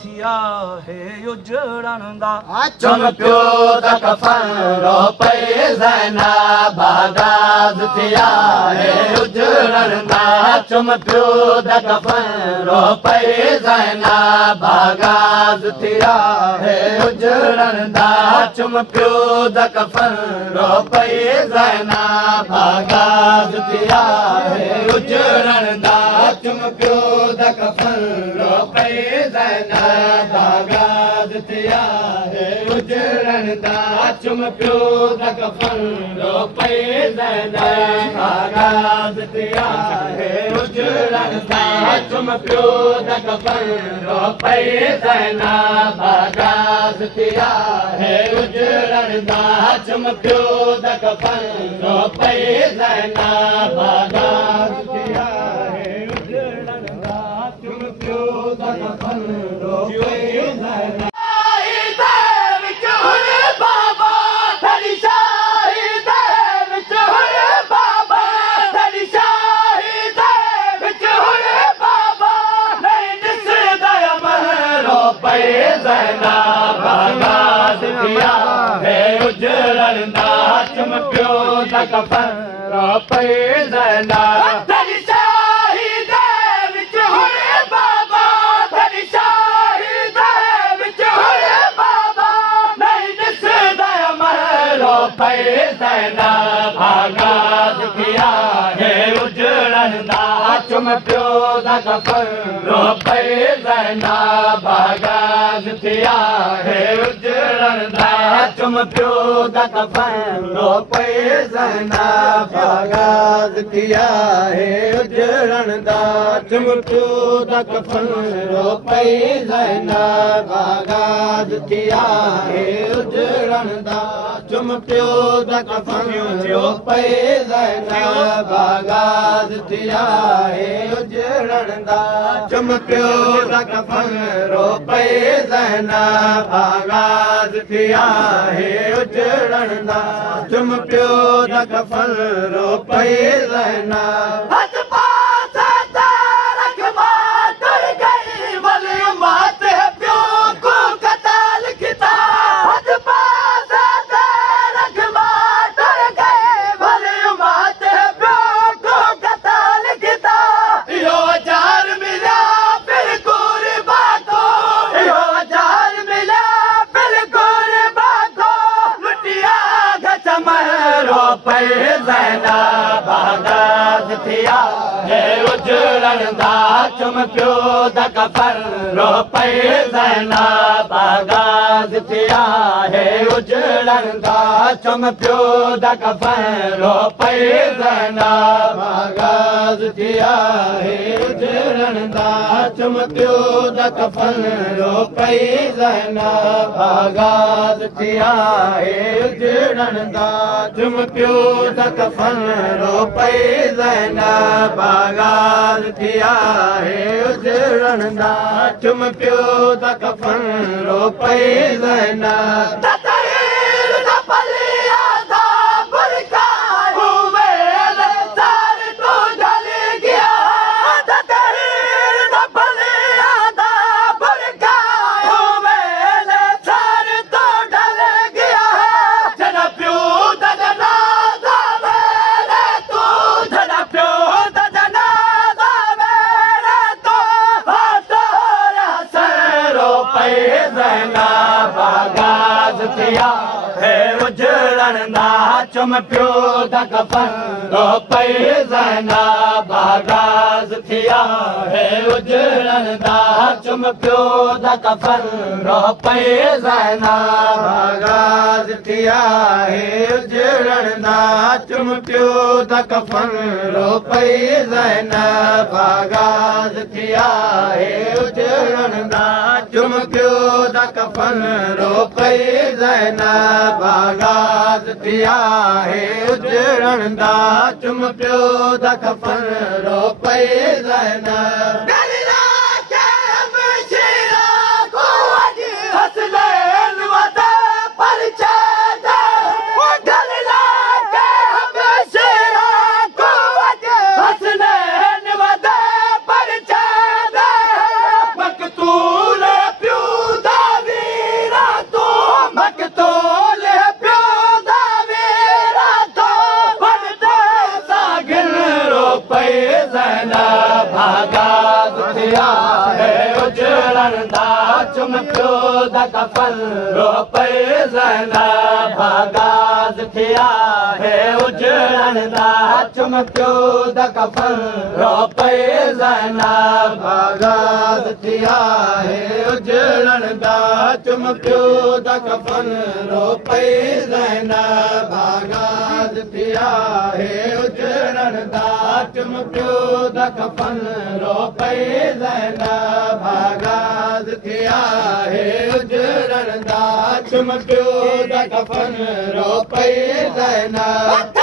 थिया है उजड़न दा चुम पियो द कफन रो पे ज़ैनब आगाज़ थिया है उजड़न दा चुम पियो द कफन रो पे ज़ैनब आगाज़ थिया है उजड़न दा चुम पियो द कफन रो पे ज़ैनब आगाज़ थिया है उजड़न दा चुम पियो द कफन रो पे ज़ैनब आगाज़ थिया है उजड़न दा चुम पियो द कफन रो पे ज़ैनब आगाज़ थिया है उजड़न दा चुम पियो द कफन रो पे ज़ैनब आगाज़ थिया है उजड़न दा चुम पियो द कफन रो पे ज़ैनब आगाज़ थिया है उजड़न दा चुम पियो द कफन रो पे ज़ैनब उजड़न दा चुम पियो द कफन रो पे ज़ैनब तेरी शाही दे विच होए बाबा तेरी शाही दे विच होए बाबा नहीं दिसदा मरो पे ज़ैनब आगाज़ थिया है उजड़न दा चुम पियो द कफन रो पे ज़ैनब आगाज़ थिया है उजड़न दा चुम पियो द कफन रो पे ज़ैनब आगाज़ थिया है उजड़न दा चुम पियो द कफन रो पे ज़ैनब आगाज़ थिया है उजड़न दा चुम पियो द कफन रो पे ज़ैनब आगाज़ थिया है उजड़न दा चुम पियो द कफन रो पे ज़ैनब आगाज़ थिया है उजड़न दा चुम पियो द कफन रो पे ज़ैनब ज़ैनब आगाज़ थिया है उजड़न दा चुम पियो द कफन रो पे ज़ैनब आगाज़ थिया है उजड़न दा चुम पियो द कफन रो पे ज़ैनब आगाज़ थिया है उजड़न दा चुम पियो द कफन रो पे ज़ैनब आगाज़ थिया है उजड़न दा चुम पियो द कफन रो पे ज़ैनब आगाज़ थिया है उजड़न दा चुम पियो द कफन रो पे ज़ैनब उजड़न दा चुम पियो द कफन रो पे ज़ैनब आगाज़ थिया है उजड़न दा चुम पियो द कफन रो पे ज़ैनब आगाज़ थिया है उजड़न दा चुम पियो द कफन रो पे ज़ैनब आगाज़ थिया है उजड़न दा चुम पियो द कफन रो पे ज़ैनब आगाज़ थिया है उजड़न दा चुम पियो द कफन रो पे ज़ैनब पियो द कफन रो पई ज़ैनब आगाज़ थिया हे उजड़न दा चुम पियो द कफन रो पई ज़ैनब आगाज़ थिया हे उजड़न दा चुम पियो द कफन रो पई ज़ैनब आगाज़ थिया हे उजड़न दा चुम पियो द कफन रो पई ज़ैनब आगाज़ थिया हे उजड़न दा चुम पियो द कफन रो पई ज़ैनब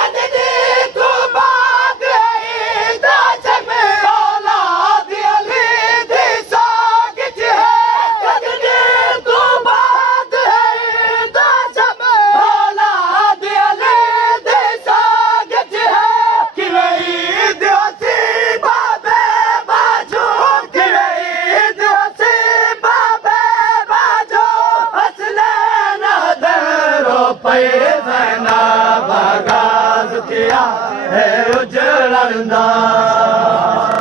ज़ैनब आगाज़ थिया हे उजड़न दा